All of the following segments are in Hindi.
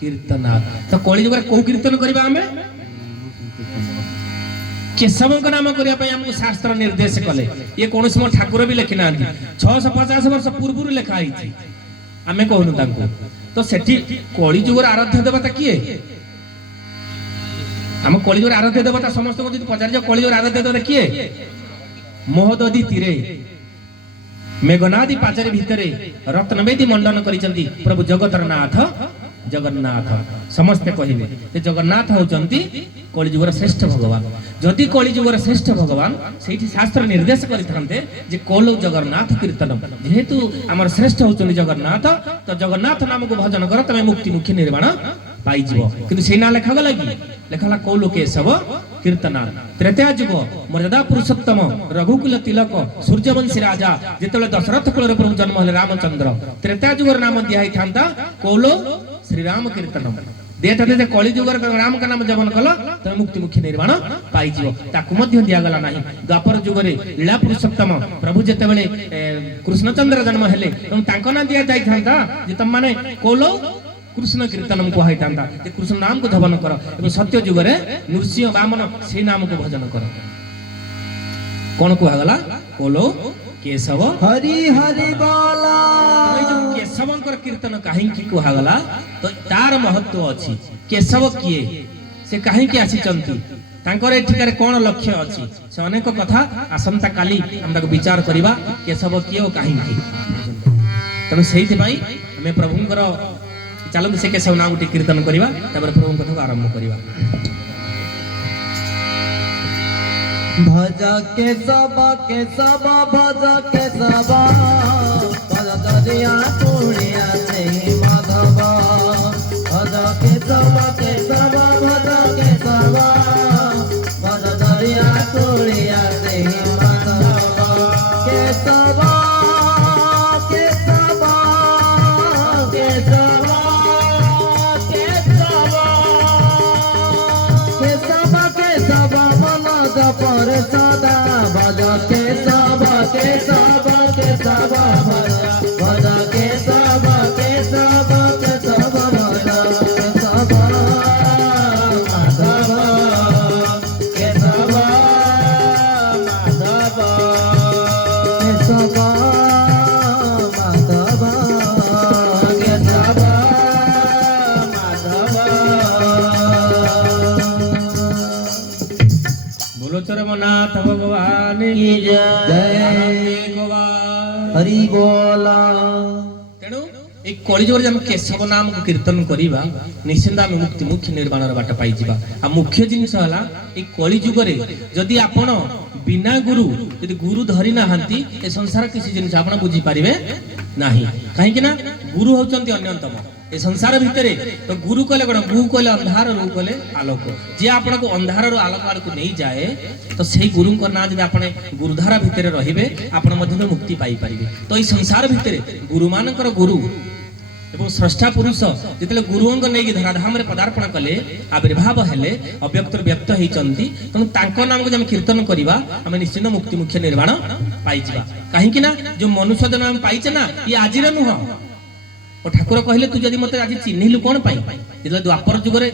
कीर्तनाथ। तो कली जुग को कीर्तन करबा हमें केशव नाम करने हमको शास्त्र निर्देश कले। ये कौन मो ठाकुर भी लिखि ना 650 वर्ष पूर्व लिखाई आम कहूनु तांको। तो सेठी कली जुगर आराध्य देवता किए आम कली जुगर आराध्य देवता समस्त को पचार कली जुगर आराध्य देवता किए महोदधी तीरे मेघनादी पाचरी भितर रत्नवेदी मंडन करिसंती प्रभु जगतर नाथ जगन्नाथ। समस्ते कहिबे जगन्नाथ होचंती कलिजुगर श्रेष्ठ भगवान। जदि कलिजुगर श्रेष्ठ भगवान सेठी शास्त्र निर्देश करिथांते जे कोलो जगन्नाथ कीर्तनम जेहेतु हमर श्रेष्ठ होचंती जगन्नाथ तो जगन्नाथ नाम को भजन कर तमे मुक्ति मुख्य निर्वाण पाई जीवो। किंतु सेना लेखा गला कि लेखाला कोलो केशव कीर्तनाथ। त्रेता जुग मर्यादा पुरुषोत्तम रघुकुल तिलक सूर्यवंशी राजा जेतेले दशरथ कुल प्रभु जन्म हले रामचंद्र त्रेता जुगर नाम दिया ही थांता कोलो श्री राम कीर्तनम। देता दे कली जुगर राम का नाम जपन कल तमे मुक्ति मुख्य निर्वाण पाई जीवो। ताकु मध्य दिया गला नाही। द्वापर जुगरे लीला पुरुषोत्तम प्रभु जेतेबेले कृष्णचंद्र जन्म हेले तम तांको ना दिया जाई थांता जे तम माने कोलो कृष्ण कीर्तनम कहै थांता जे कृष्ण नाम को जपन कर। एवं सत्य जुगरे नृसिंह वामन से नाम को भजन कर। कोन को गला कोलो केशव हरि हरि बोला। केशवंकर कीर्तन कहीं की कहगला तो तार महत्व अछि। केशव किए से कहीं की आसीचंती तांकर एठिकार कोन लक्ष्य अछि से अनेक कथा आसंता काली हम ताको विचार करिबा केशव किए ओ कहीं की। तनु सेहित भाई हमें प्रभुंकर चलो से केशव नाम गुटी कीर्तन करिबा तबर प्रभु कथा को आरंभ करिबा। भज केशव केशव भज केशव भज दरिया पुणिया से माधव भज केशव केशव भज केशव भज दरिया पुणिया से माधव केशव केशव केशव केशव केशव मन पर सदा भज केशव केशव केशव भज भज केशव केशव केशव भज केशव माधव केशव माधव केशव माधव केशव माधव। बोलो चरमनाथ भगवान की जय। हरि बोला। तेणु एक कलिजुगर हम केशव नाम को कीर्तन करिबा निश्चिंत आम मुक्ति मुख्य निर्वाण बाट पाई जिबा। आ मुख्य जिनिस हला एक कलिजुगरे जदि आपण बिना गुरु यदि गुरु धरि नाहंती ए संसार किसी जिनिस आपण बुझी पारिबे नाही। काहे कि ना गुरु होचंती अन्यतम ए संसार भितरे। तो गुरु कहले कोन गु कहले अंधार रू कहले आलोक जे आपण को अंधार रो आलोक आड़ को नहीं जाए तो सेही गुरु को ना जदि आपण गुरुधारा भितरे रहिबे आपण मध्य मुक्ति पाई परिबे। तो ई संसार भितरे गुरु मानकर गुरु एवं स्रष्टा पुरुष जितले गुरुंग नै कि धराधाम रे पदार्पण कले आविर्भाव हेले अव्यक्त व्यक्त हेचंती तनु तांको नाम को जे हम कीर्तन करिबा हम निश्चित मुक्ति मुख्य निर्वाण पाई जिबा। काहे कि ना जो मनुष्य जन्म हम पाइचे ना ये आजिर नुह। और ठाकुर कहले तू जदि मते आज चिन्हिलु कोन पाई जेतले द्वापर जुगरे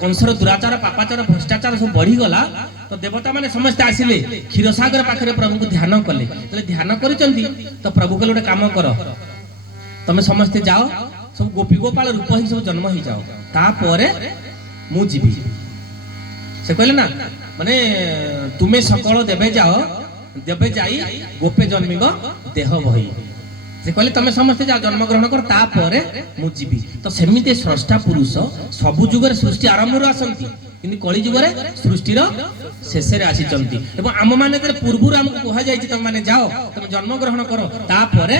कंसर दुराचार पापाचार भ्रष्टाचार सब बढ़ी गला तो देवता माने समस्त आसिले क्षीरसागर पाखरे प्रभु को ध्यान कले। तले ध्यान करिचंती तो प्रभु कहले गोटे काम कर तमे समस्त जाओ सब गोपी गोपाल रूप ही सब जन्म ही जाओ तापरे मु जीवी। से कहले ना माने तुमे सकल देबे जाओ देबे जाई गोपे जन्मिब देह बही। से कहले तमे समस्त जा जन्म ग्रहण कर तापरे मु जीवी। तो सेमिते स्रष्टा पुरुष सबु जुगरे सृष्टि आरंभ रु आसंती किंतु कली जुगरे सृष्टि रो शेष रे आसीचंती। एवं आम माने पूर्व हमको कहा जाय तुम माने जाओ तुम जन्म ग्रहण करो तापरे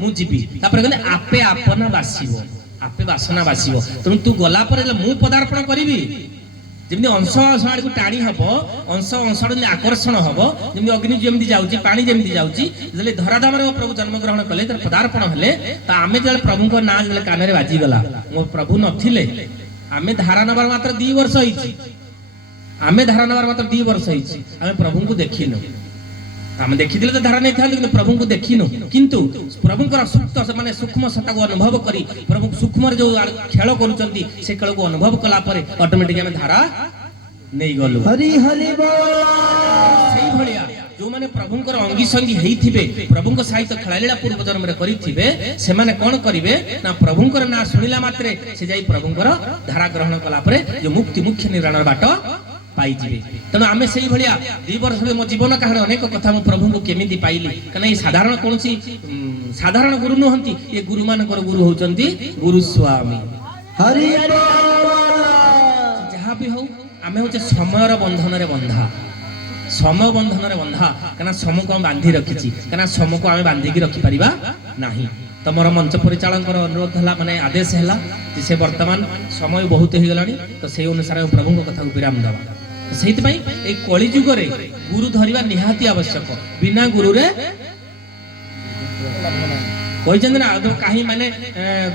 मु जीवी। तापरे कहले आपे आपन बासिबो आपे वासना बासिबो तुम तू गला पर मु पदार्पण करिवि जेमि अंश अंश आड़ को टाणी हबो अंश अंश आड़ आकर्षण हबो जेमि अग्नि जेमि जाउची पानी जेमि जाउची जले धराधाम रे प्रभु जन्म ग्रहण कले तर पदार्पण हले त आमे जले प्रभु को नाम जले कान रे बाजी गला मो प्रभु नथिले आमे धारा नबर मात्र 2 वर्ष होईची आमे धारा नबर मात्र 2 वर्ष होईची आमे प्रभु को देखिनो ଆମେ ଦେଖିଥିଲେ ତ ଧାରା ନେଇଥାନ୍ତୁ, କିନ୍ତୁ ପ୍ରଭୁଙ୍କୁ ଦେଖିନୁ। କିନ୍ତୁ ପ୍ରଭୁଙ୍କର ସୁପ୍ତ ମାନେ ସୂକ୍ଷ୍ମ ସତ୍ତାକୁ ଅନୁଭବ କରି ପ୍ରଭୁ ସୂକ୍ଷ୍ମରେ ଯୋଉ ଖେଳ କରୁଛନ୍ତି ସେ ଖେଳକୁ ଅନୁଭବ କଲା ପରେ ଅଟୋମେଟିକ ଆମେ ଧାରା ନେଇଗଲୁ। ହରି ହରି ବୋଲ। ସେଇଭଳିଆ ଯୋଉମାନେ ପ୍ରଭୁଙ୍କର ଅଙ୍ଗୀ ସଙ୍ଗୀ ହେଇଥିବେ, ପ୍ରଭୁଙ୍କ ସହିତ ଖେଳାଳିଳା ପୂର୍ବ ଜନ୍ମରେ କରିଥିବେ, ସେମାନେ କଣ କରିବେ ନା ପ୍ରଭୁଙ୍କର ନାଁ ଶୁଣିଲା ମାତ୍ରେ ସେ ଯାଇ ପ୍ରଭୁଙ୍କର ଧାରା ଗ୍ରହଣ କଲା ପରେ ଯୋଉ ମୁକ୍ତି ମୁଖ୍ୟ ନିର୍ବାଣର ବାଟ ପାଇଯିବେ। ତେଣୁ ଆମେ ସେଇଭଳିଆ 2 ବର୍ଷରେ ମୋ ଜୀବନ କାହାଣୀ ଅନେକ କଥା ମୁଁ ପ୍ରଭୁଙ୍କୁ କେମିତି ପାଇଲି, କାରଣ ଏ ସାଧାରଣ କୌଣସି ସାଧାରଣ ଗୁରୁ ନୁହନ୍ତି, ଏ ଗୁରୁ ମାନଙ୍କର ଗୁରୁ ହଉଛନ୍ତି ଗୁରୁ ସ୍ୱାମୀ। ହରି ବୋଲ। ଯାହା ବି ହଉ ଆମେ ହଉଛେ ସମୟର ବନ୍ଧନରେ ବନ୍ଧା, ସମୟ ବନ୍ଧନରେ ବନ୍ଧା, କାରଣ ସମୟକୁ ଆମେ ବାନ୍ଧି ରଖିଛି, କାରଣ ସମୟକୁ ଆମେ ବାନ୍ଧିକି ରଖିପାରିବା ନାହିଁ। ତମର ମଞ୍ଚ ପରିଚାଳକଙ୍କର ଅନୁରୋଧ ହେଲା, ମାନେ ଆଦେଶ ହେଲା ଯେ ସେ ବର୍ତ୍ତମାନ ସମୟ ବହୁତ ହେଇଗଲାଣି, ତ ସେଇ ଅନୁସାରେ ପ୍ରଭୁଙ୍କ କଥାକୁ ବିରାମ ଦେବା। ସେଇଥିପାଇଁ ଏଇ କଳି ଯୁଗରେ ଗୁରୁ ଧରିବା ନିହାତି ଆବଶ୍ୟକ। ବିନା ଗୁରୁରେ କହିଛନ୍ତି ନା କାହିଁ ମାନେ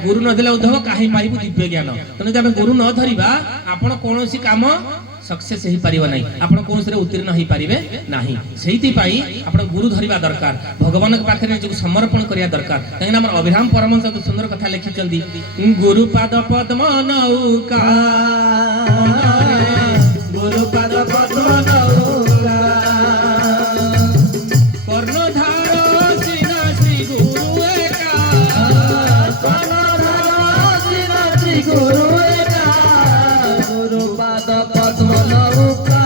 ଗୁରୁ ନ ଦେଲେ ଉଦ୍ଧବ କାହିଁ ପାଇବୁ ଦିବ୍ୟ ଜ୍ଞାନ। ତେଣୁ ଯଦି ଆମେ ଗୁରୁ ନ ଧରିବା ଆପଣ କୌଣସି କାମ ସକ୍ସେସ୍ ହେଇପାରିବ ନାହିଁ, ଆପଣ କୌଣସିରେ ଉତ୍ତୀର୍ଣ୍ଣ ହେଇପାରିବେ ନାହିଁ। ସେଇଥିପାଇଁ ଆପଣ ଗୁରୁ ଧରିବା ଦରକାର, ଭଗବାନଙ୍କ ପାଖରେ ନିଜକୁ ସମର୍ପଣ କରିବା ଦରକାର। କାହିଁକିନା ଆମର ଅଭିରାମ ପରମହଂସ ସୁନ୍ଦର କଥା ଲେଖିଛନ୍ତି, ଗୁରୁ ପାଦ ପଦ୍ମ ନୌକା, ଗୁରୁ ପାଦ ପଦ୍ମ ନୌକା, କର୍ଣ୍ଣଧାର ସିନା ଶ୍ରୀ ଗୁରୁ ଏକା, ଶ୍ରୀ ଗୁରୁ ଏକା, ଗୁରୁ ପାଦ ପଦ୍ମ ନୌକା,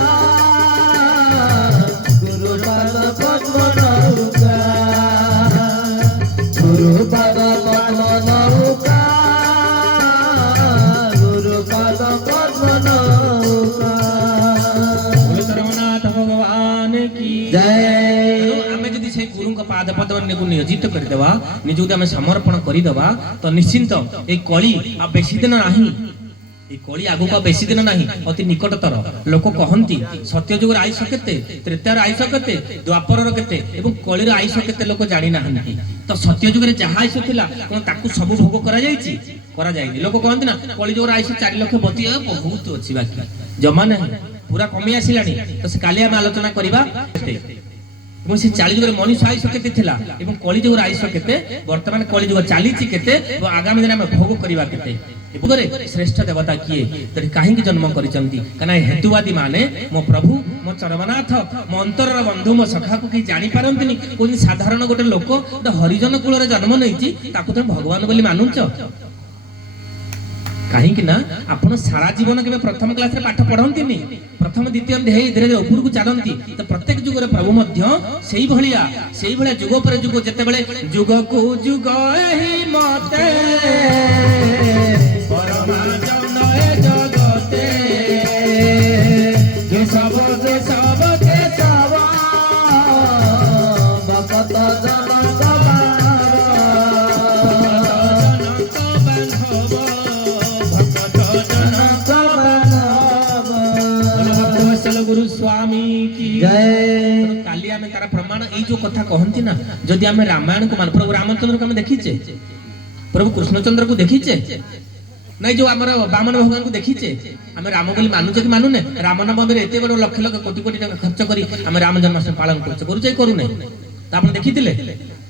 ଗୁରୁ ପାଦ ପଦ୍ମ ନୌକା, ଗୁରୁ ପାଦ ପଦ୍ମ ନୌକା, ଗୁରୁ ପାଦ ପଦ୍ମ ନୌକା। ବୋଲେ ଜଗନ୍ନାଥ ଭଗବାନ କି ଜୟ। ଆମେ ଯଦି ସେଇ ଗୁରୁଙ୍କ ପାଦ ପଦ୍ମକୁ ନିୟୋଜିତ କରିଦେବା, ନିଜକୁ ଯଦି ଆମେ ସମର୍ପଣ କରିଦେବା, ତ ନିଶ୍ଚିନ୍ତ ଏଇ କଳି ଆଉ ବେଶୀ ଦିନ ନାହିଁ। এই কলি আগুক বেশি দিন না, অতি নিকটতর। লোক কহতি সত্য যুগের আয়ুষ কেতে, ত্রেতার আয়ুষ কেতে, দ্বাপরর কেতে এবং কলির আয়ুষ কেতে লোক জানি না। তো সত্য যুগের যাহা আয়ুষ লা তাকে সবু ভোগ করা যাইছি, করা যায়নি। লোক কহতি না কলি যুগের আয়ুষ 4 লক্ষ বতি বহুত অছি, বাকি জমা না, পুরা কমি আসিলানি। তো সে কালি আমি আলোচনা করিবা এবং সে 40 যুগের মনুষ্য আয়ুষ কেতে লা এবং কলি যুগের আয়ুষ কেতে, বর্তমান কলি যুগ চালিছি কেতে এবং আগামী দিনে আমি ভোগ করিবা কেতে। এগুরে শ্রেষ্ঠ দেবতা কিয়ে, তেଣୁ କାହିଁକି ଜନ୍ମ କରିଛନ୍ତି? କାରଣ ହେତୁବାଦୀ ମାନେ ମୋ ପ୍ରଭୁ, ମୋ ଚରମନାଥ, ମୋ ଅନ୍ତରର ବନ୍ଧୁ, ମୋ ସଖାକୁ କେହି ଜାଣିପାରନ୍ତିନି। କହୁଛନ୍ତି ସାଧାରଣ ଗୋଟେ ଲୋକ ହରିଜନ କୂଳରେ ଜନ୍ମ ନେଇଛି, ତାକୁ ତମେ ଭଗବାନ ବୋଲି ମାନୁଛ? କାହିଁକି ନା ଆପଣ ସାରା ଜୀବନ କେବେ ପ୍ରଥମ କ୍ଲାସରେ ପାଠ ପଢନ୍ତିନି, ପ୍ରଥମ ଦ୍ୱିତୀୟ ଧୀରେ ଧୀରେ ଉପରକୁ ଚାଲନ୍ତି। ତ ପ୍ରତ୍ୟେକ ଯୁଗରେ ପ୍ରଭୁ ମଧ୍ୟ ସେଇଭଳିଆ ଯୁଗ ପରେ ଯୁଗ, ଯେତେବେଳେ ଯୁଗକୁ ଯୁଗ ଏହି ମତେ পরমাজন্য এ জগতে, কেশব কেশব কেশব ভকত জনক জনক বান্ধব, ভকত জনক বৎসল গুরু স্বামী কি জয়। কালি আমি তার প্রমাণ এই যে কথা কহନ୍ତି না, যদি আমি রামায়ণକୁ মান, প্রভু রামচন্দ্রକୁ আমি দেখিছে, প্রভু কৃষ্ণচন্দ্রକୁ দেখিছে নাই, যে আমার বামন ভগবান দেখিছে, আমি রাম বলে মানুছে কি মানুনে? রাম নবমীরে এত বড় লক্ষ লক্ষ কোটি কোটি টাকা খরচ করি আমি রাম জন্মাষ্টমী পালন করছে, করুছে করুনে? তা আপনি দেখিলে,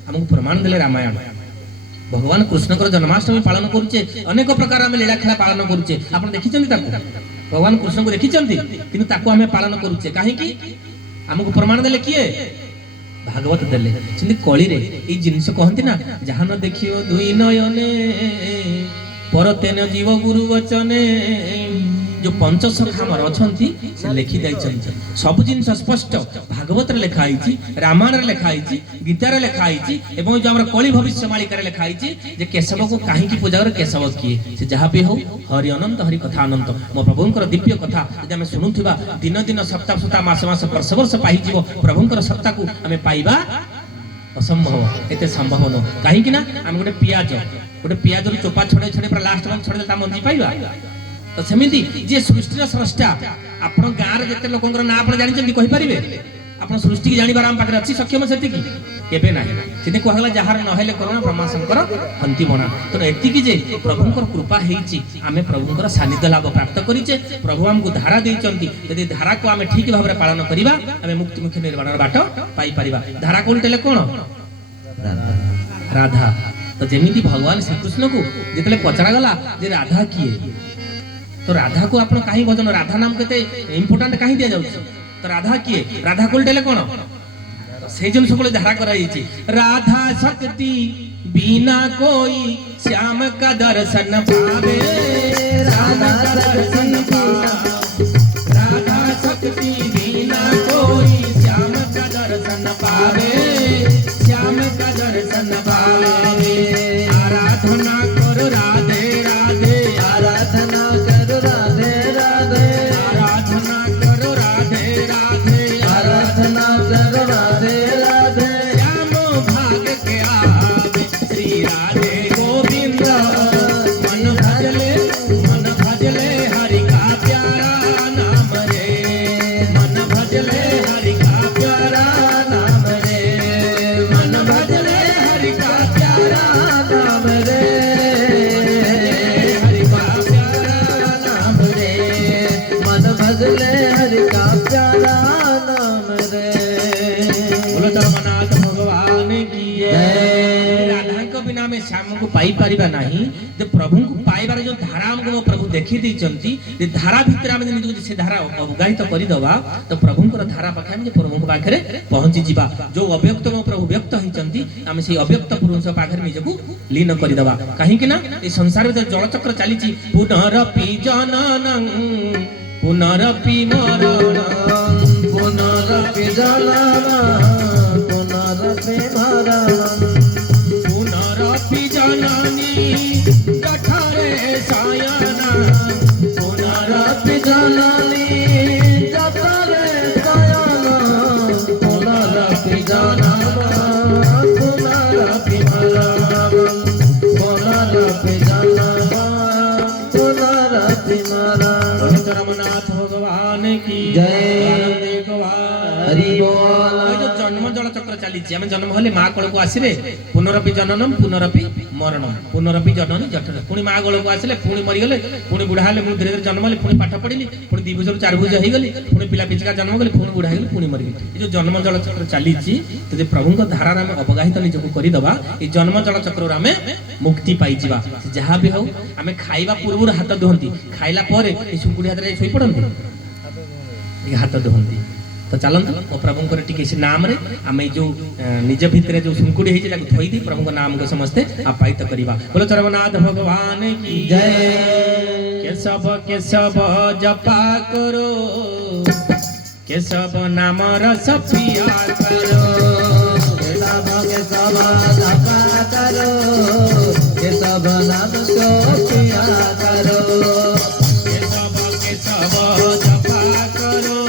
আমাকে প্রমাণ দেলে রামায়ণ। ভগবান কৃষ্ণଙ୍କର জন্মাষ্টমী পালন করছে, অনেক প্রকার আমি লীলা খেলা পালন করছে, আপনি দেখিছেন তাকে? ভগবান কৃষ্ণଙ୍କୁ দেখিছেন, কিন্তু তাকে আমি পালন করছে কাহিঁকি? আমাকে প্রমাণ দেলে কিয়ে? ভাগবত দেলে। সেମିତି কলিরে এই জিনিস কহନ୍ତି না, যাহা ন দেখিও দুই নয়নে পরতেন জীব গুরু বচনে। जो पंच सखा आमर अछंती से लिखि दैछंती, सब जिनिस स्पष्ट भागवत रे लिखा आइछि, रामायण रे लिखा आइछि, गीता रे लिखा आइछि एवं जो हमर कली भविष्यवाणी रे लिखा आइछि जे केशव को काहे की पूजा करे, केशव किए से जहा भी हो हरि अनंत हरि कथा अनंत। मो प्रभुंकर दिव्य कथा जे हम सुनुथिबा, दिन दिन सप्ताह सप्ताह मास मास वर्ष वर्ष पाहि जीव प्रभुंकर सत्ता को हमें पाइबा असंभव, एते संभव न। काहे कि ना हम गोटे पियाज रो चोपा छडे छडे पर लास्ट में छडे ता मंजी पाइबा। तो सेमिति जे सृष्टिर स्रष्टा, आपण गाँव रे जते लोकंकर ना आपण जानि चंदी कहि परिबे? आपण सृष्टि की जानिबार हम पाखरे अछि सक्षम सेति की केबे नाही सिने कहला जहार न हेले करुणा ब्रह्मा शंकर हंती बना तो एतिकी जे प्रभुंकर कृपा हेची आमे प्रभुंकर सानिध्य लाभ प्राप्त करिचे प्रभु हमको धारा देइचंती यदि धारा को आमे ठीक भाबरे पालन करिबा आमे मुक्ति मुख्य निर्वाणर बाट पाई परिबा धारा कोनटेले कोन राधा तो जेमिति भगवान श्री कृष्ण को जेतले पचरा गला जे राधा किए तो राधा को आपण काहे भजन राधा नाम केते इंपोर्टेंट काहे दिया जाउछ तो राधा किए राधा कोनटेले कोन से जन सकले धारा कराई राधा शक्ति बिना कोई श्याम का दर्शन पावे राधा दर्शन पावे राधा शक्ति बिना कोई श्याम का दर्शन पावे श्याम का दर्शन पावे आराधना करो राधे राधे आराधना करो राधे राधे आराधना करो राधे राधे आराधना करो राधे राधे श्याम भाग के आवे श्री राधे गोविंद मन भजले हरि का प्यारा नाम रे मन भजले हरि का प्यारा नाम रे मन भजले हरि का प्यारा नाम रे हरि का प्यारा नाम रे मन भजले हरि का प्यारा नाम रे बोलो धर्मनाथ भगवान की जय। राधा को बिना में श्याम को पाई परिबा नाही जे प्रभु को पाइबार जो धारा हमको मो प्रभु देखि दैचंती जे धारा भितर हम निज से धारा अवगाहित करि दवा तो प्रभु को धारा पाखे हम जे प्रभु को पाखरे पहुंची जिबा जो अव्यक्त मो प्रभु व्यक्त हिचंती हम से अव्यक्त पुरुष पाखरे निजको लीन करि दवा काहे कि ना ए संसार में जल चक्र चलीची पुनरपि जननं पुनरपि मरणं पुनरपि जननं पुनरपि मरणं पुनरपि जननी जठरे शयना पुनरपि जननी जठरे शयना पुनरपि जननं पुनरपि मरणं पुनरपि जननं पुनरपि मरणं रमनाथ भगवान की जय। हरि बोल जो जन्म जल चक्र चली आम जन्म हेले माँ कल को आसवे पुनरपि जननम पुनरपि मरणम पुनरपि जननी जठर पुणी माँ कल को आसले पुणी मरीगले पुणी बुढ़ा हेले धीरे धीरे जन्म हेले पुणी पाठ पढ़ी पुणी दुई भुज चार भुज हो गली पुणी पिला पिचिका जन्म गले पुणी बुढ़ा गले पुणी मरीगले जो जन्म जल चक्र चली तो प्रभु धारा आम अवगाहित निजक करदे ये जन्म जल चक्र आम मुक्ति पाई जहाँ भी हूँ आम खाइबा पूर्व हाथ धुहती खाइला सुकुड़ी हाथ शोई पड़ती हाथ धुहती तो चलतु मो प्रभु टी नाम रे आम जो निज भितर जो सुकुड़ी होती धोई दी प्रभु नाम को समस्ते आपायित करवा बोलो चरमनाथ भगवान की जय। केशव जपा करो केशव नाम रस पिया करो केशव केशव जपा करो केशव नाम को पिया करो केशव केशव जपा करो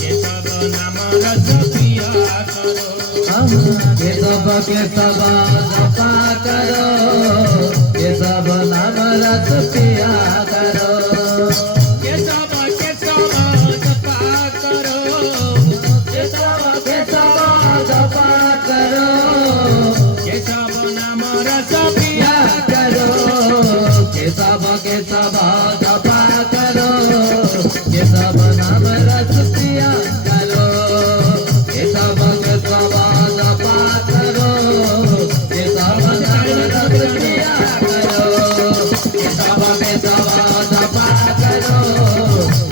केशव नाम रस पिया करो केशव केशव जपा करो केशव नाम रस पिया करो केशव केशव जपा करो केशव केशव जपा करो केशव नाम रस पिया करो केशव केशव जपा करो केशव नाम रस पिया करो केशव केशव जपा करो केशव नाम रस पिया करो केशव केशव जपा करो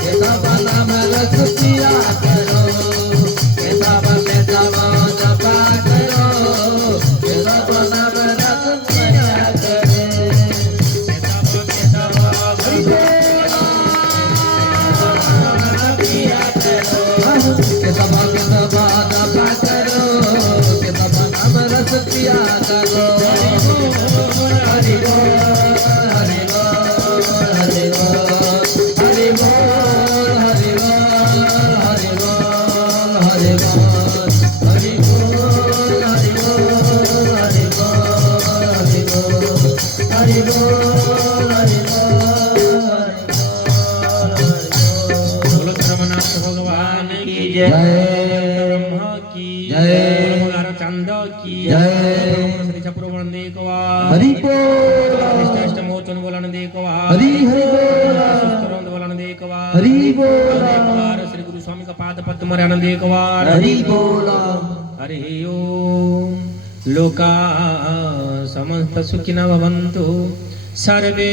केशव नाम रस पिया करो केशव केशव जपा करो केशव नाम रस पिया करो केशव केशव केशव केशव जपा करो केशव नाम रस पिया करो हरि बोल हरि बोल हरि बोल हरि बोल हरि बोल हरि बोल हरि बोल हरि बोल हरि बोल हरि बोल हरि बोल हरि बोल बोलो धर्मनाथ भगवान की जय। ब्रह्मा की जय। बोलो चांद की जय। श्री छपुर वंदे कवा हरि बोल श्रेष्ठ मोचन बोलन दे कवा हरि हरि बोल सुस्तरंद बोलन दे कवा हरि बोल एक बार श्री गुरु स्वामी का पाद पद्म मरण दे कवा हरि बोल हरि ओम लोका समस्त सुखिनः भवन्तु सर्वे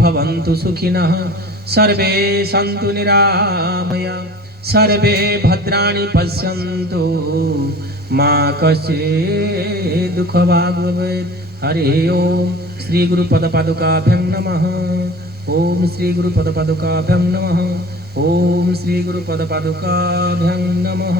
भवन्तु सुखिनः सर्वे सन्तु निरामया सर्वे भद्राणि पश्यन्तु मा कश्चित् दुःखभाग् भवेत् हरि ओम श्री गुरु पद पादुकाभ्यां नमः ओम श्री गुरु पद पादुकाभ्यां नमः ओम श्री गुरु पद पादुकाभ्यां नमः।